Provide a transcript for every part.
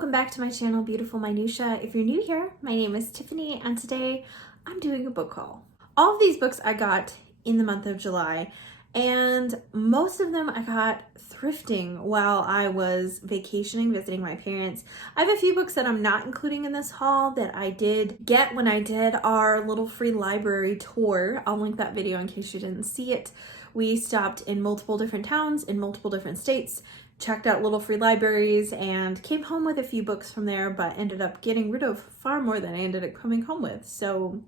welcome back to my channel, Beautiful Minutia. If you're new here, my name is Tiffany and today I'm doing a book haul. All of these books I got in the month of July and most of them I got thrifting while I was vacationing, visiting my parents. I have a few books that I'm not including in this haul that I did get when I did our little free library tour. I'll link that video in case you didn't see it. We stopped in multiple different towns in multiple different states, checked out little free libraries, and came home with a few books from there, but ended up getting rid of far more than I ended up coming home with. So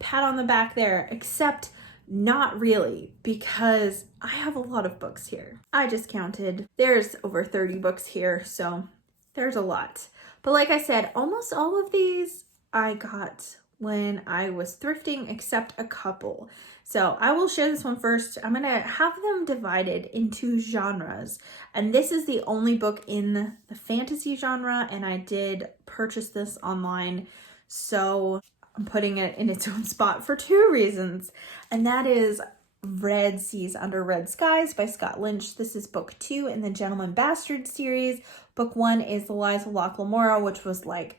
pat on the back there, except not really, because I have a lot of books here. I just counted. There's over 30 books here, so there's a lot. But like I said, almost all of these I got when I was thrifting, except a couple. So I will share this one first. I'm gonna have them divided into genres, and this is the only book in the fantasy genre, and I did purchase this online, so I'm putting it in its own spot for two reasons, and that is Red Seas Under Red Skies by Scott Lynch. This is book 2 in the Gentleman Bastard series. Book 1 is The Lies of Locke Lamora, which was like,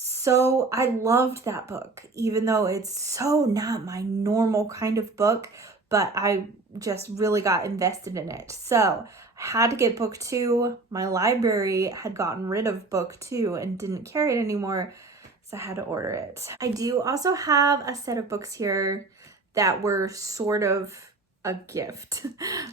so I loved that book, even though it's so not my normal kind of book, but I just really got invested in it. So I had to get book 2. My library had gotten rid of book 2 and didn't carry it anymore, so I had to order it. I do also have a set of books here that were sort of a gift.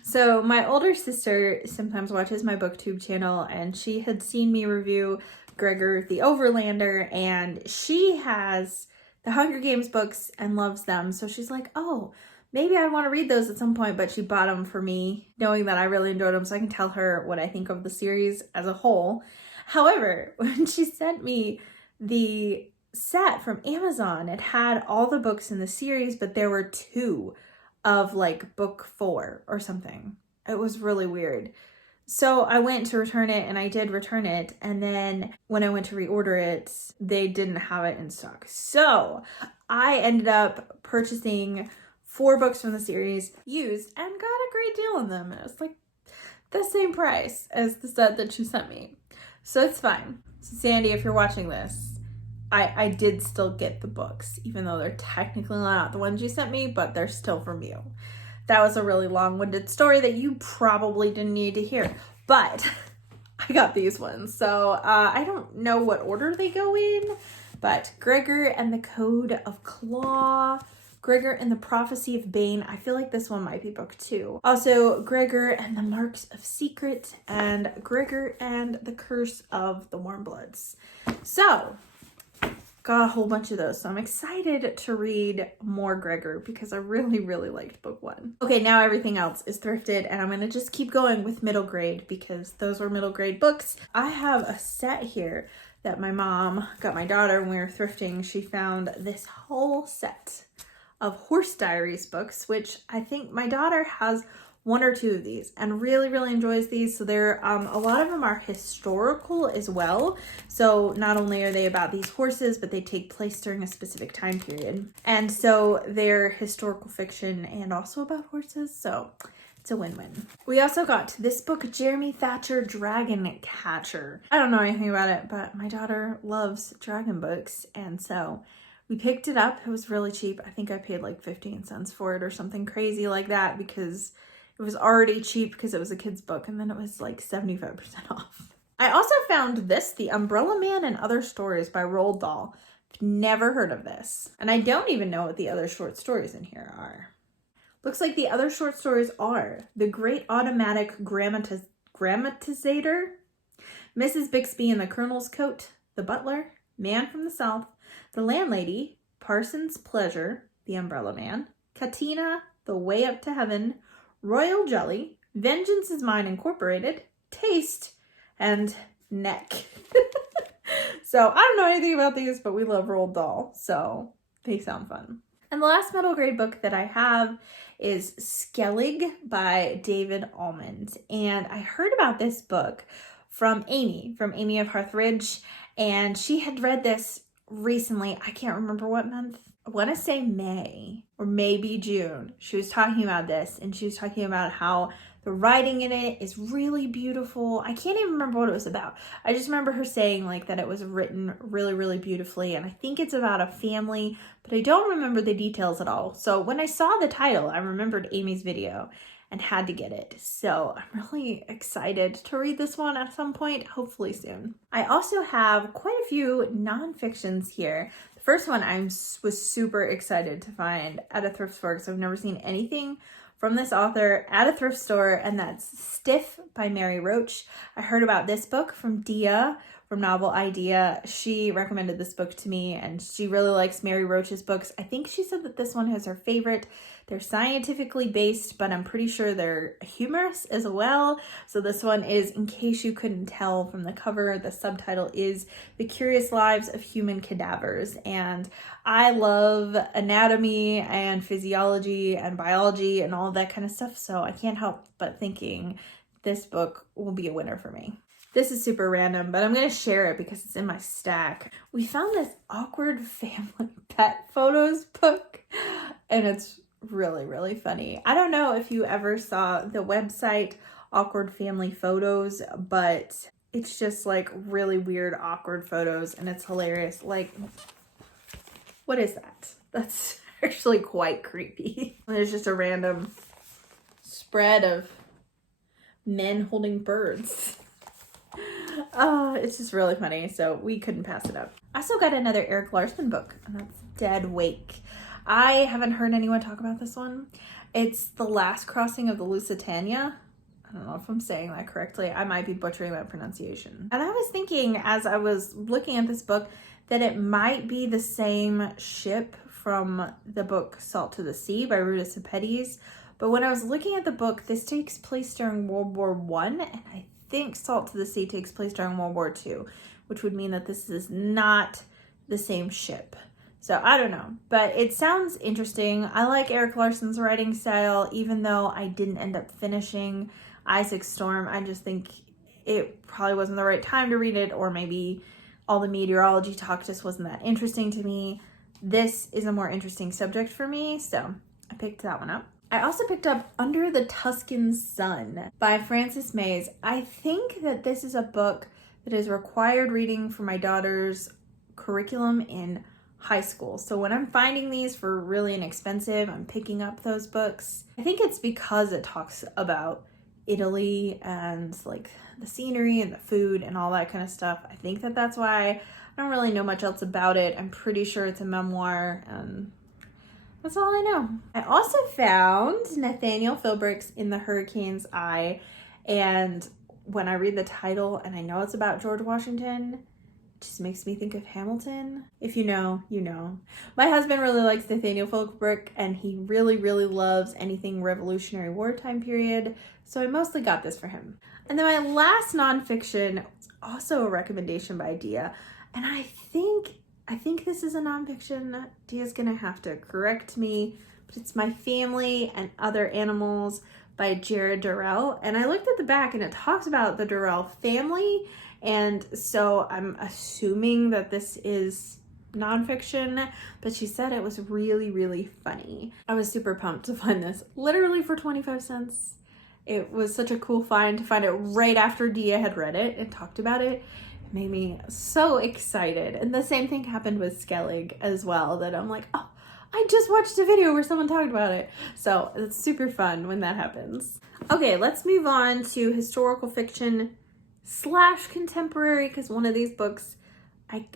So my older sister sometimes watches my booktube channel, and she had seen me review Gregor the Overlander, and she has the Hunger Games books and loves them. So she's like, oh, maybe I want to read those at some point, but she bought them for me, knowing that I really enjoyed them, so I can tell her what I think of the series as a whole. However, when she sent me the set from Amazon, it had all the books in the series, but there were 2 of like book 4 or something. It was really weird. So I went to return it, and I did return it, and then when I went to reorder it, they didn't have it in stock. So I ended up purchasing 4 books from the series used and got a great deal on them. And it was like the same price as the set that she sent me. So it's fine. So Sandy, if you're watching this, I did still get the books, even though they're technically not the ones you sent me, but they're still from you. That was a really long-winded story that you probably didn't need to hear, but I got these ones. So I don't know what order they go in, but Gregor and the Code of Claw, Gregor and the Prophecy of Bane. I feel like this one might be book 2. Also, Gregor and the Marks of Secret, and Gregor and the Curse of the Warmbloods. So got a whole bunch of those, so I'm excited to read more Gregor because I really, really liked book 1. Okay, now everything else is thrifted, and I'm gonna just keep going with middle grade because those were middle grade books. I have a set here that my mom got my daughter when we were thrifting. She found this whole set of Horse Diaries books, which I think my daughter has 1 or 2 of these and really, really enjoys these. So they're a lot of them are historical as well. So not only are they about these horses, but they take place during a specific time period. And so they're historical fiction and also about horses. So it's a win-win. We also got this book, Jeremy Thatcher Dragon Catcher. I don't know anything about it, but my daughter loves dragon books. And so we picked it up. It was really cheap. I think I paid like 15 cents for it or something crazy like that, because it was already cheap because it was a kid's book, and then it was like 75% off. I also found this, The Umbrella Man and Other Stories by Roald Dahl. I've never heard of this. And I don't even know what the other short stories in here are. Looks like the other short stories are The Great Automatic Grammatizator, Mrs. Bixby in the Colonel's Coat, The Butler, Man from the South, The Landlady, Parson's Pleasure, The Umbrella Man, Katina, The Way Up to Heaven, Royal Jelly, Vengeance is Mine Incorporated, Taste, and Neck. So I don't know anything about these, but we love Roald Dahl, so they sound fun. And the last middle grade book that I have is Skellig by David Almond. And I heard about this book from Amy of Hearth Ridge, and she had read this recently. I can't remember what month. I want to say May or maybe June. She was talking about this, and she was talking about how the writing in it is really beautiful. I can't even remember what it was about. I just remember her saying like that it was written really, really beautifully, and I think it's about a family, but I don't remember the details at all. So when I saw the title, I remembered Amy's video and had to get it. So I'm really excited to read this one at some point, hopefully soon. I also have quite a few nonfictions here. The first one was super excited to find at a thrift store because I've never seen anything from this author at a thrift store, and that's Stiff by Mary Roach. I heard about this book from Dia from Novel Idea. She recommended this book to me, and she really likes Mary Roach's books. I think she said that this one is her favorite. They're scientifically based, but I'm pretty sure they're humorous as well. So this one is, in case you couldn't tell from the cover, the subtitle is The Curious Lives of Human Cadavers. And I love anatomy and physiology and biology and all that kind of stuff, so I can't help but thinking this book will be a winner for me. This is super random, but I'm going to share it because it's in my stack. We found this awkward family pet photos book, and it's really, really funny. I don't know if you ever saw the website Awkward Family Photos, but it's just like really weird, awkward photos, and it's hilarious. Like, what is that? That's actually quite creepy. There's just a random spread of men holding birds. It's just really funny, so we couldn't pass it up. I also got another Eric Larson book, and that's Dead Wake. I haven't heard anyone talk about this one. It's The Last Crossing of the Lusitania. I don't know if I'm saying that correctly. I might be butchering that pronunciation. And I was thinking as I was looking at this book that it might be the same ship from the book Salt to the Sea by Ruta Sepetys. But when I was looking at the book, this takes place during World War I, and I think Salt to the Sea takes place during World War II, which would mean that this is not the same ship. So I don't know, but it sounds interesting. I like Eric Larson's writing style, even though I didn't end up finishing Isaac Storm. I just think it probably wasn't the right time to read it, or maybe all the meteorology talk just wasn't that interesting to me. This is a more interesting subject for me, so I picked that one up. I also picked up Under the Tuscan Sun by Frances Mays. I think that this is a book that is required reading for my daughter's curriculum in high school. So when I'm finding these for really inexpensive, I'm picking up those books. I think it's because it talks about Italy and like the scenery and the food and all that kind of stuff. I think that that's why. I don't really know much else about it. I'm pretty sure it's a memoir, and that's all I know. I also found Nathaniel Philbrick's In the Hurricane's Eye, and when I read the title and I know it's about George Washington, it just makes me think of Hamilton. If you know, you know. My husband really likes Nathaniel Philbrick, and he really, really loves anything Revolutionary War time period, so I mostly got this for him. And then my last nonfiction was also a recommendation by Dia, and I think this is a nonfiction. Dia's gonna have to correct me, but it's My Family and Other Animals by Jared Durrell. And I looked at the back and it talks about the Durrell family, and so I'm assuming that this is nonfiction, but she said it was really, really funny. I was super pumped to find this literally for 25 cents. It was such a cool find to find it right after Dia had read it and talked about it. It made me so excited. And the same thing happened with Skellig as well, that I'm like, oh, I just watched a video where someone talked about it. So it's super fun when that happens. Okay, let's move on to historical fiction / contemporary, because one of these books,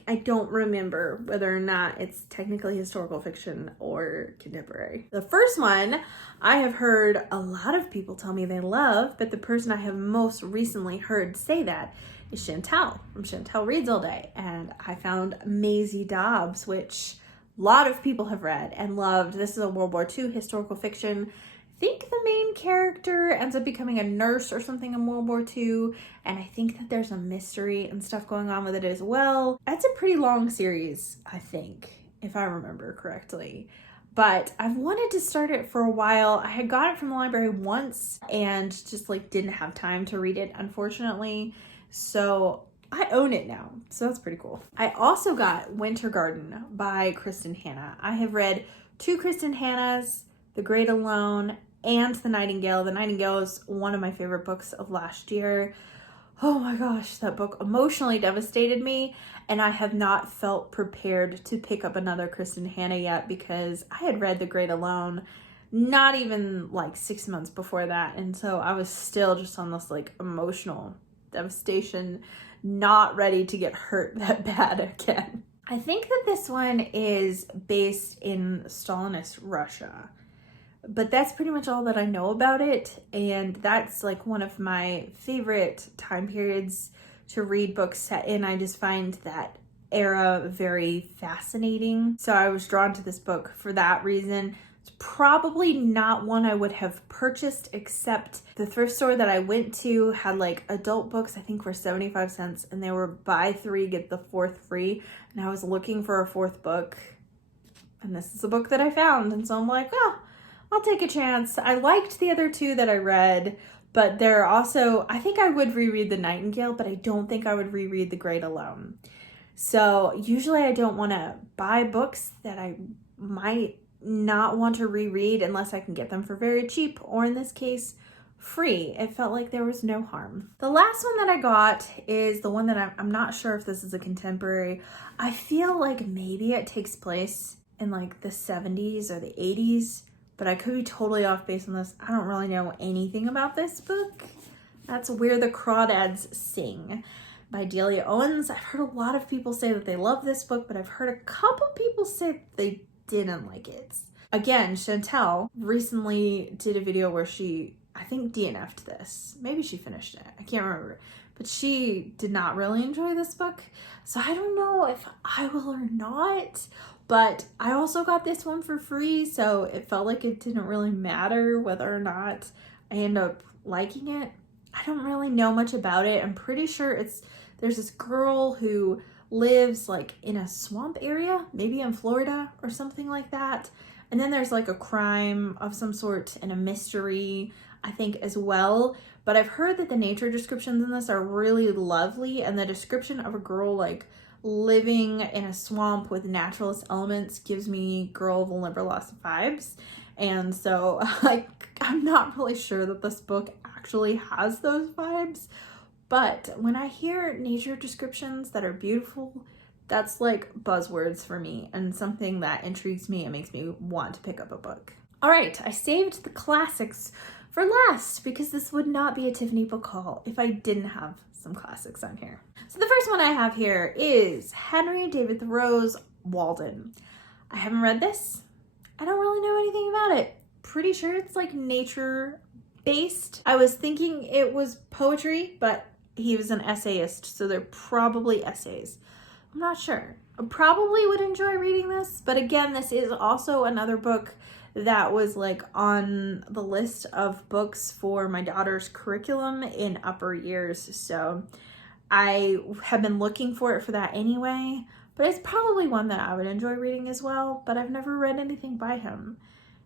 I don't remember whether or not it's technically historical fiction or contemporary. The first one I have heard a lot of people tell me they love, but the person I have most recently heard say that is Chantel from Chantel Reads All Day. And I found Maisie Dobbs, which a lot of people have read and loved. This is a World War II historical fiction. I think the main character ends up becoming a nurse or something in World War II, and I think that there's a mystery and stuff going on with it as well. It's a pretty long series, I think, if I remember correctly. But I've wanted to start it for a while. I had got it from the library once and just like didn't have time to read it, unfortunately. So I own it now, so that's pretty cool. I also got Winter Garden by Kristen Hanna. I have read 2 Kristen Hannas, The Great Alone and The Nightingale. The Nightingale is one of my favorite books of last year. Oh my gosh, that book emotionally devastated me, and I have not felt prepared to pick up another Kristen Hanna yet because I had read The Great Alone not even like 6 months before that, and so I was still just on this like emotional devastation, not ready to get hurt that bad again. I think that this one is based in Stalinist Russia, but that's pretty much all that I know about it, and that's like one of my favorite time periods to read books set in. I just find that era very fascinating, so I was drawn to this book for that reason. It's probably not one I would have purchased, except the thrift store that I went to had like adult books, I think for 75 cents, and they were buy 3 get the 4th free, and I was looking for a 4th book, and this is the book that I found, and so I'm like, oh, I'll take a chance. I liked the other 2 that I read, but they're also, I think I would reread The Nightingale, but I don't think I would reread The Great Alone. So usually I don't want to buy books that I might not want to reread unless I can get them for very cheap, or in this case, free. It felt like there was no harm. The last one that I got is the one that I'm not sure if this is a contemporary. I feel like maybe it takes place in like the 70s or the 80s, but I could be totally off base on this. I don't really know anything about this book. That's Where the Crawdads Sing by Delia Owens. I've heard a lot of people say that they love this book, but I've heard a couple people say that they didn't like it. Again, Chantel recently did a video where she, I think, DNF'd this. Maybe she finished it. I can't remember. But she did not really enjoy this book. So I don't know if I will or not. But I also got this one for free, so it felt like it didn't really matter whether or not I end up liking it. I don't really know much about it. I'm pretty sure there's this girl who lives like in a swamp area, maybe in Florida or something like that. And then there's like a crime of some sort and a mystery, I think, as well. But I've heard that the nature descriptions in this are really lovely, and the description of a girl like living in a swamp with naturalist elements gives me Girl of the Limberlost vibes. And so like I'm not really sure that this book actually has those vibes, but when I hear nature descriptions that are beautiful, that's like buzzwords for me and something that intrigues me and makes me want to pick up a book. All right, I saved the classics for last because this would not be a Tiffany book haul if I didn't have some classics on here. So the first one I have here is Henry David Thoreau's Walden. I haven't read this. I don't really know anything about it. Pretty sure it's like nature based. I was thinking it was poetry, but he was an essayist, so they're probably essays. I'm not sure. I probably would enjoy reading this, but again, this is also another book that was like on the list of books for my daughter's curriculum in upper years, so I have been looking for it for that anyway, but it's probably one that I would enjoy reading as well, but I've never read anything by him,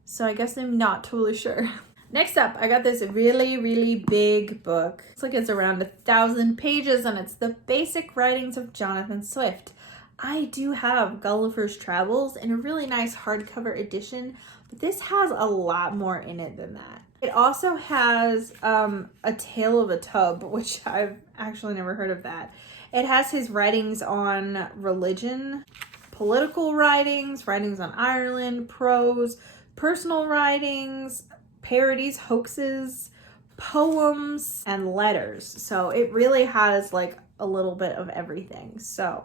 so I guess I'm not totally sure. Next up, I got this really, really big book. It's like it's around 1,000 pages, and it's The Basic Writings of Jonathan Swift. I do have Gulliver's Travels in a really nice hardcover edition, but this has a lot more in it than that. It also has A Tale of a Tub, which I've actually never heard of that. It has his writings on religion, political writings, writings on Ireland, prose, personal writings, parodies, hoaxes, poems, and letters. So it really has like a little bit of everything. So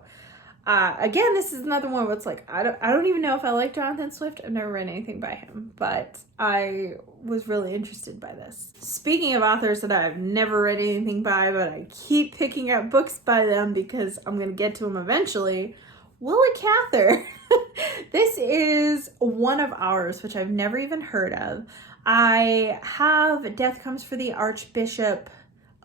again, this is another one where it's like, I don't even know if I like Jonathan Swift. I've never read anything by him, but I was really interested by this. Speaking of authors that I've never read anything by, but I keep picking up books by them because I'm going to get to them eventually, Willa Cather. This is one of ours, which I've never even heard of. I have Death Comes for the Archbishop,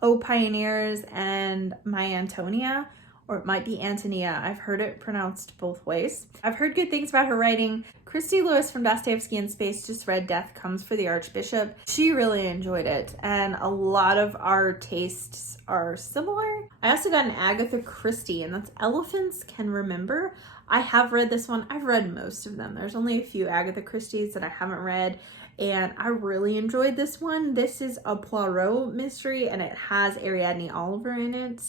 O Pioneers, and My Antonia, or it might be Antonia. I've heard it pronounced both ways. I've heard good things about her writing. Christy Lewis from Dostoevsky in Space just read Death Comes for the Archbishop. She really enjoyed it, and a lot of our tastes are similar. I also got an Agatha Christie, and that's Elephants Can Remember. I have read this one. I've read most of them. There's only a few Agatha Christies that I haven't read, and I really enjoyed this one. This is a Poirot mystery, and it has Ariadne Oliver in it,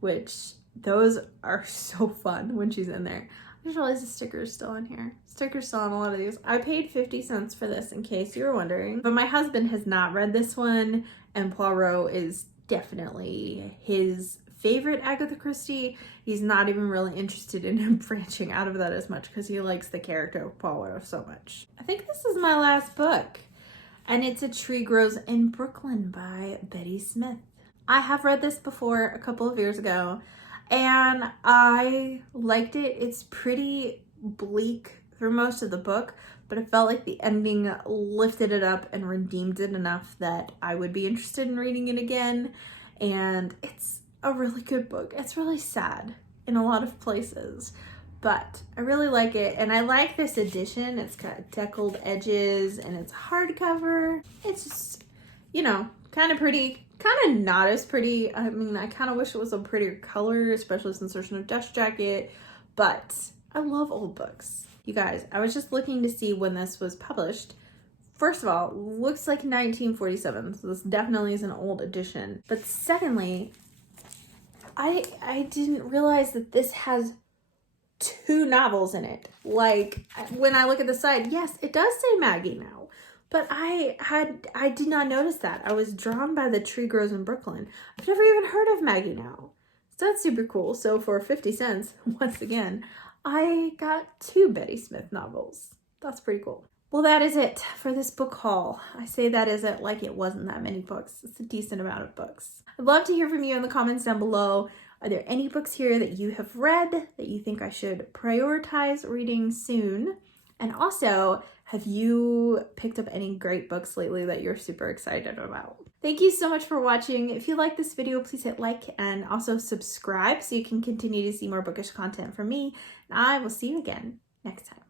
which those are so fun when she's in there. I just realized the sticker is still on here. Sticker's still on a lot of these. I paid 50 cents for this in case you were wondering. But my husband has not read this one, and Poirot is definitely his favorite Agatha Christie. He's not even really interested in him branching out of that as much because he likes the character of Poirot so much. I think this is my last book, and it's A Tree Grows in Brooklyn by Betty Smith. I have read this before a couple of years ago, and I liked it. It's pretty bleak through most of the book, but it felt like the ending lifted it up and redeemed it enough that I would be interested in reading it again. And it's a really good book. It's really sad in a lot of places, but I really like it. And I like this edition. It's got deckled edges and it's hardcover. It's just, you know, kind of pretty, kind of not as pretty. I mean, I kind of wish it was a prettier color, especially since there's no dust jacket, but I love old books. You guys, I was just looking to see when this was published. First of all, looks like 1947, so this definitely is an old edition. But secondly, I didn't realize that this has 2 novels in it. Like, when I look at the side, yes, it does say Maggie now, but I did not notice that. I was drawn by The Tree Grows in Brooklyn. I've never even heard of Maggie now. So that's super cool. So for 50 cents, once again, I got 2 Betty Smith novels. That's pretty cool. Well, that is it for this book haul. I say that is it like it wasn't that many books. It's a decent amount of books. I'd love to hear from you in the comments down below. Are there any books here that you have read that you think I should prioritize reading soon? And also, have you picked up any great books lately that you're super excited about? Thank you so much for watching. If you like this video, please hit like and also subscribe so you can continue to see more bookish content from me. And I will see you again next time.